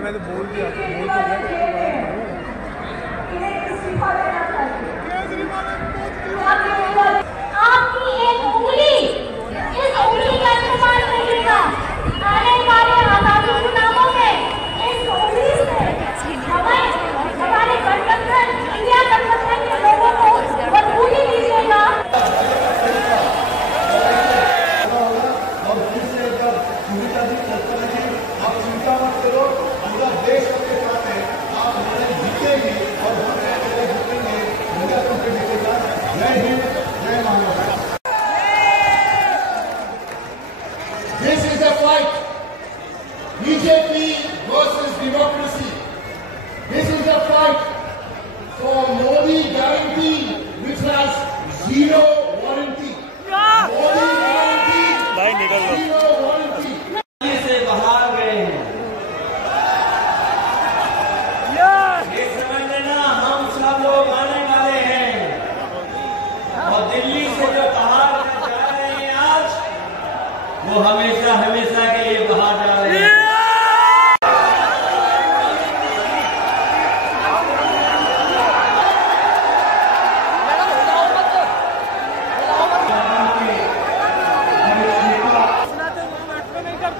है, मैंने बोल दिया बोल तो आपकी एक उंगली इस उंगली का इस्तेमाल करिएगा आने वाले आगामी चुनावों में। इस उंगली से हमारे गठबंधन इंडिया गठबंधन के लोगों को मजबूती दीजिएगा। आप चिंता मत करो, पूरा देश आपके साथ है। आप हमारे जीतेंगे और हमारे जीतेंगे, इंडिया तुमसे जीतेगा। जय हिंद, जय Maharashtra. This is a fight. BJP versus democracy. This is a fight for Modi guarantee, which has zero warranty. Modi guarantee, zero warranty. से बाहर गए हैं। ये समझ लेना, हम सब लोग आने वाले हैं और दिल्ली से जो बाहर जा रहे हैं आज, वो हमेशा हमेशा के लिए बाहर जा रहे हैं।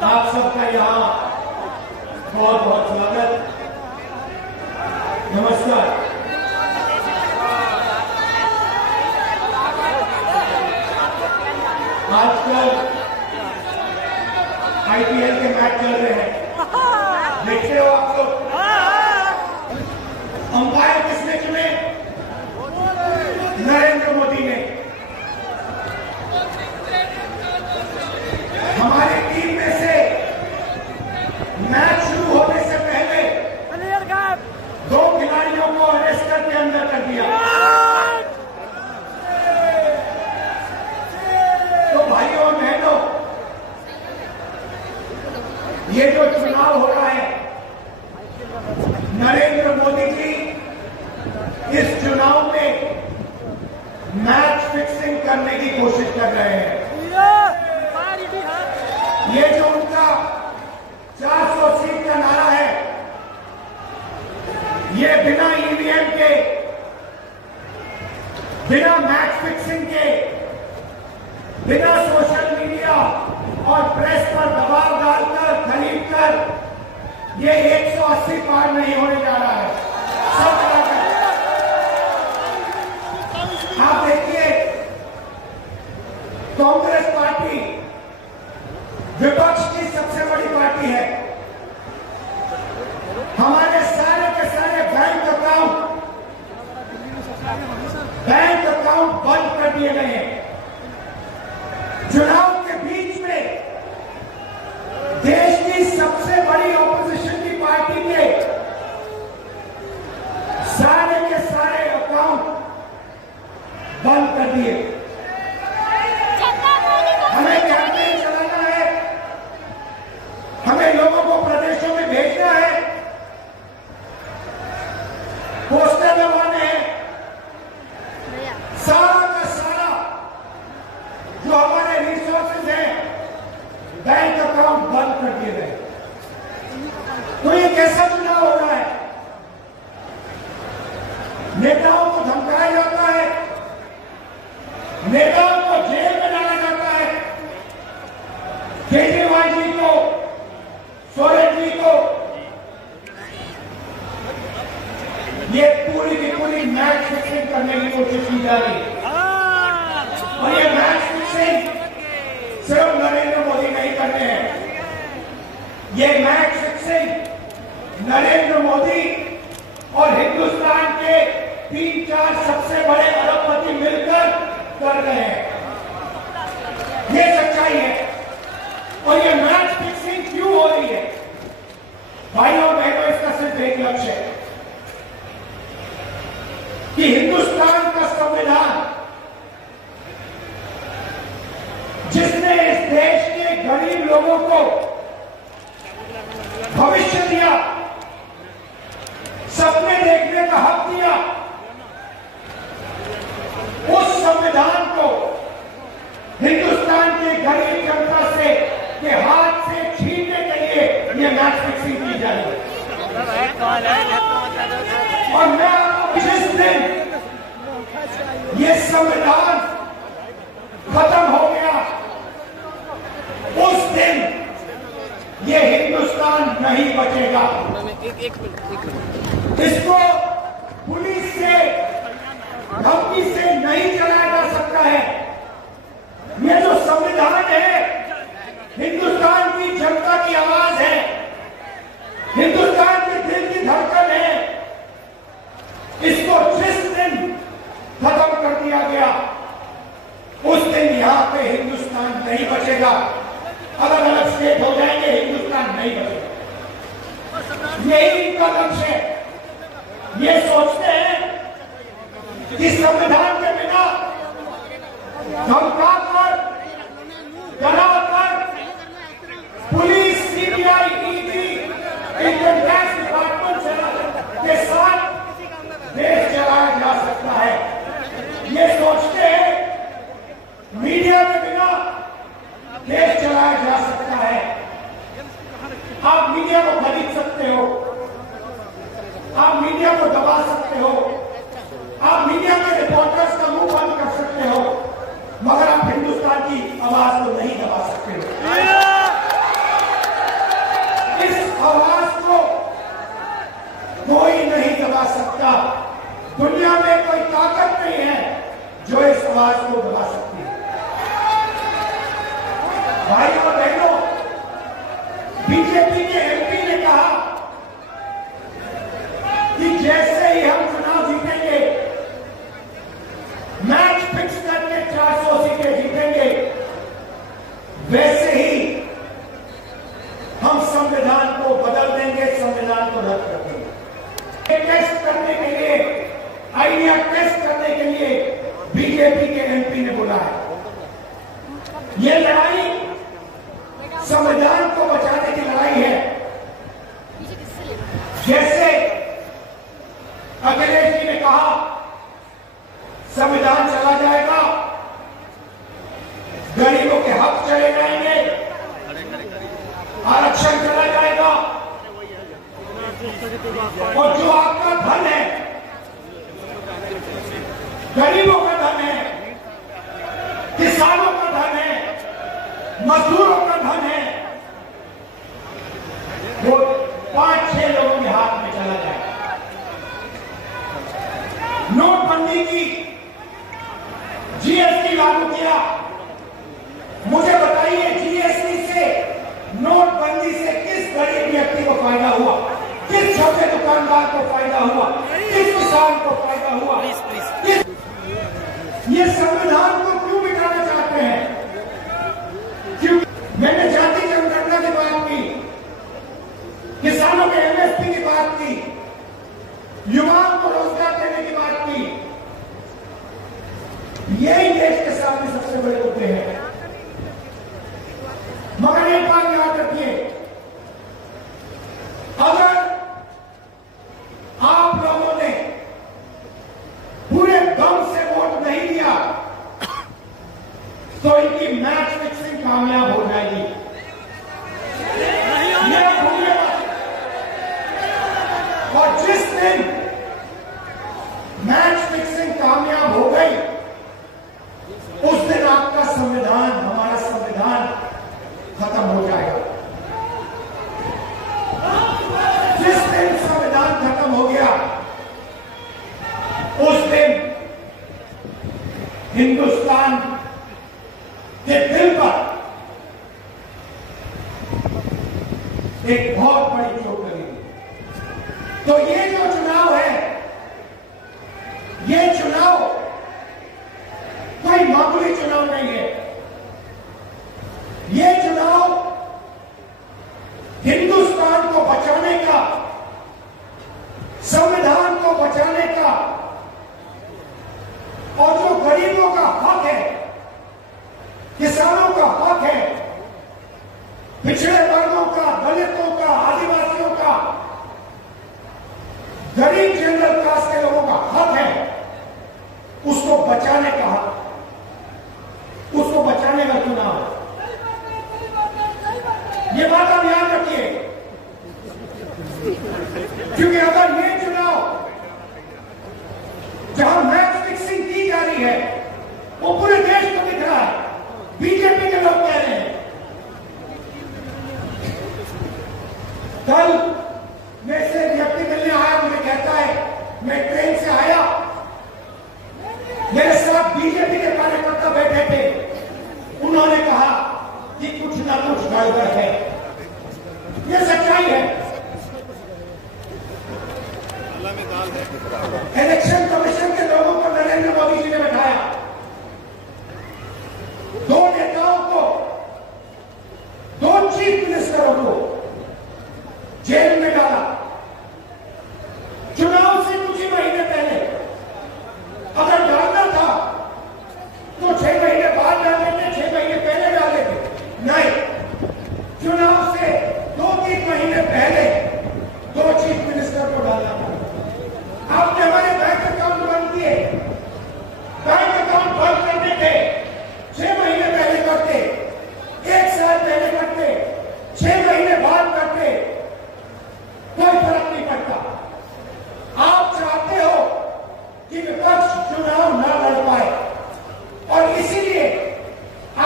आप सबका यहाँ बहुत बहुत स्वागत, नमस्कार। आजकल आईपीएल के मैच चल रहे हैं, देखते हो आप लोग। अंपायर किसने चुने? नरेंद्र मोदी ने। हमारी टीम में से मैच शुरू होने से पहले 2 खिलाड़ियों को अरेस्ट करके अंदर कर दिया। तो भाइयों और बहनों, ये जो चुनाव हो रहा है, नरेंद्र मोदी जी इस चुनाव में मैच फिक्सिंग करने की कोशिश कर रहे हैं। ये जो उनका 400 सीट का नारा है, ये बिना ईवीएम के, बिना मैच फिक्सिंग के, बिना सोशल मीडिया और प्रेस पर दबाव डालकर खरीदकर ये 180 पार नहीं होने जा रहा है। सब आप देखिए, कांग्रेस पार्टी विपक्ष की सबसे बड़ी पार्टी है। हमारे सारे के सारे बैंक अकाउंट बंद कर दिए गए हैं। चुनाव के बीच में देश की सबसे बड़ी ऑपोजिशन की पार्टी के सारे के सारे अकाउंट बंद कर दिए। हमें कैंपेन चलाना है, हमें लोगों को प्रदेशों में भेजना है, पोस्टर लगवाने हैं। सारा का सारा जो हमारे रिसोर्सेज हैं, बैंक अकाउंट बंद कर दिए गए। तो ये कैसा चुनाव हो रहा है? नेताओं को धमकाया जाता है, नेताओं को जेल में डाला जाता है, केजरीवाल जी को, सोरेन जी को। ये पूरी की पूरी मैच फिक्सिंग करने की कोशिश की जा रही है। और ये मैच फिक्सिंग सिर्फ नरेंद्र मोदी नहीं करते हैं, ये मैच फिक्सिंग नरेंद्र मोदी और हिंदुस्तान के 3-4 सबसे बड़े अरबपति मिलकर कर रहे हैं। ये सच्चाई है। और ये मैच फिक्सिंग क्यों हो रही है? भाइयों बहनों, इसका सिर्फ एक लक्ष्य है कि हिंदुस्तान का संविधान, जिसने इस देश के गरीब लोगों को भविष्य दिया, सपने देखने का हक दिया, उस संविधान को हिंदुस्तान के गरीब जनता से के हाथ से छीनने के लिए ये मैच फिक्सिंग की जा रही है। और मैं जिस दिन ये संविधान खत्म हो गया उस दिन ये हिंदुस्तान नहीं बचेगा। इसको पुलिस से धमकी से नहीं चलाया जा सकता है। ये जो संविधान है हिंदुस्तान की जनता की आवाज है, हिंदुस्तान के दिल की धड़कन है। इसको जिस दिन खत्म कर दिया गया उस दिन यहां पे हिंदुस्तान नहीं बचेगा। अलग अलग स्टेट हो जाएंगे, हिंदुस्तान नहीं बचेगा। यही इनका लक्ष्य है। ये सोचते हैं कि संविधान के बिना धमकाकर, डराकर police, CBI, ED, income tax department के साथ देश चलाया जा सकता है। ये सोचते हैं मीडिया के बिना देश चलाया जा सकता है। आप मीडिया को खरीद सकते हो, आप मीडिया को दबा सकते हो, आप मीडिया के रिपोर्टर्स का मुंह बंद कर सकते हो, मगर आप हिंदुस्तान की आवाज को नहीं दबा सकते हो। इस आवाज को कोई नहीं दबा सकता। दुनिया में कोई ताकत नहीं है जो इस आवाज को दबा सकती है। भाइयों और बहनों, बीजेपी के एमपी ने कहा कि जैसे ही हम चुनाव जीतेंगे, मैच फिक्स करके 400 सीटें जीतेंगे, वैसे ही हम संविधान को बदल देंगे, संविधान को रद्द कर देंगे। टेस्ट करने के लिए, आइडिया टेस्ट करने के लिए बीजेपी के एमपी ने बोला है। यह लड़ाई संविधान को बचाने की लड़ाई है। जैसे अखिलेश जी ने कहा संविधान चला जाएगा, गरीबों के हक चले जाएंगे, आरक्षण चला जाएगा, और जो आपका धन है, गरीबों का धन है, किसानों का धन है, मजदूरों का धन है, वो 5-6 लोगों के हाथ में चला जाए। नोटबंदी की, जीएसटी लागू किया। मुझे बताइए जीएसटी से, नोटबंदी से किस गरीब व्यक्ति को फायदा हुआ, किस छोटे दुकानदार को फायदा हुआ, किस किसान को फायदा हुआ? ये संविधान को क्यों मिटाना चाहते हैं? क्योंकि मैंने जाति जनगणना की बात की, किसानों के एमएसपी की बात की, युवाओं को रोजगार देने की बात की। यही देश के सामने सबसे बड़े मुद्दे हैं। मगर एक बात याद रखिए, अगर आप लोगों ने पूरे दम से वोट नहीं दिया तो इनकी मैच फिक्सिंग कामयाब हो जाएगी। और जिस दिन मैच फिक्सिंग कामयाब हो गई उस दिन आपका संविधान, हमारा संविधान खत्म हो जाएगा। जिस दिन संविधान खत्म हो गया उस दिन हिंदुस्तान के दिल पर एक बहुत बड़ी चोट लगेगी। तो ये जो चुनाव है, ये चुनाव कोई मामूली चुनाव नहीं है। ये चुनाव हिंदुस्तान को बचाने का, संविधान को बचाने का, और जो गरीबों का हक है, किसानों का हक है, पिछड़े वर्गों का, दलितों का, आदिवासियों का, गरीब जनरल कास्ट के लोगों का हक है, उसको बचाने का हक, उसको बचाने का चुनाव है। ये बात आप याद रखिए, क्योंकि अगर कल मेरे से व्यक्ति मिलने आया, मुझे कहता है मैं ट्रेन से आया, मेरे साथ बीजेपी के कार्यकर्ता बैठे थे, उन्होंने कहा कि कुछ ना कुछ गड़बड़ है। ये सच्चाई है। इलेक्शन कमीशन के लोगों को नरेंद्र मोदी जी ने बैठाया, दो नेताओं को, दो चीफ मिनिस्टरों को जेल में डाला। चुनाव से कुछ ही महीने पहले अगर डालना था तो 6 महीने बाद डाले थे, 6 महीने पहले डाले थे। नहीं, चुनाव से 2-3 महीने पहले 2 चीफ मिनिस्टर को डालना था। आपने हमारे बैंक अकाउंट बंद किए, बैंक अकाउंट बंद करते थे 6 महीने पहले करते, 1 साल पहले करते, 6 महीने बाद करते, कोई फर्क नहीं पड़ता। आप चाहते हो कि विपक्ष चुनाव न लड़ पाए और इसीलिए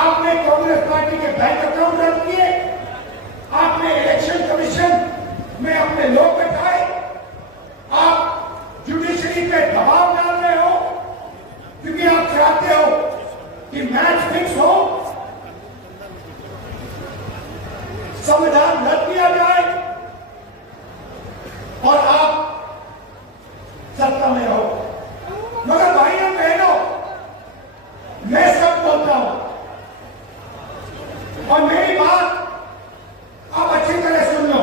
आपने कांग्रेस पार्टी के बैंक अकाउंट रद्द किए, आपने इलेक्शन कमीशन में अपने लोग बैठाए, आप जुडिशरी पे दबाव डाल रहे हो क्योंकि आप चाहते हो कि मैच फिक्स हो, संविधान रद्द किया जाए और आप सत्ता में हो। मगर भाइयों बहनों, मैं सब बोलता हूं और मेरी बात आप अच्छी तरह सुन लो।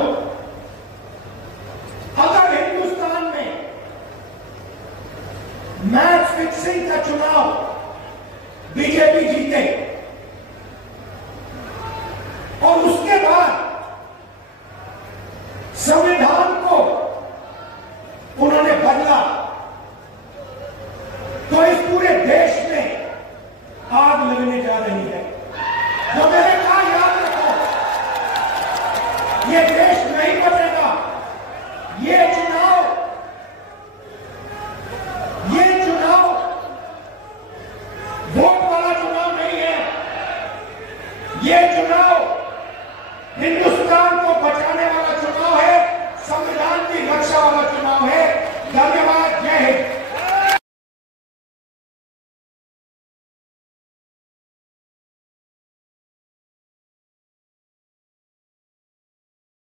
अगर हिंदुस्तान में मैच फिक्सिंग का चुनाव बीजेपी जीते और उसके बाद संविधान को उन्होंने बदला, तो इस पूरे देश में आग लगने जा रही है। तो मैंने कहा याद रखो, ये देश नहीं बचेगा, ये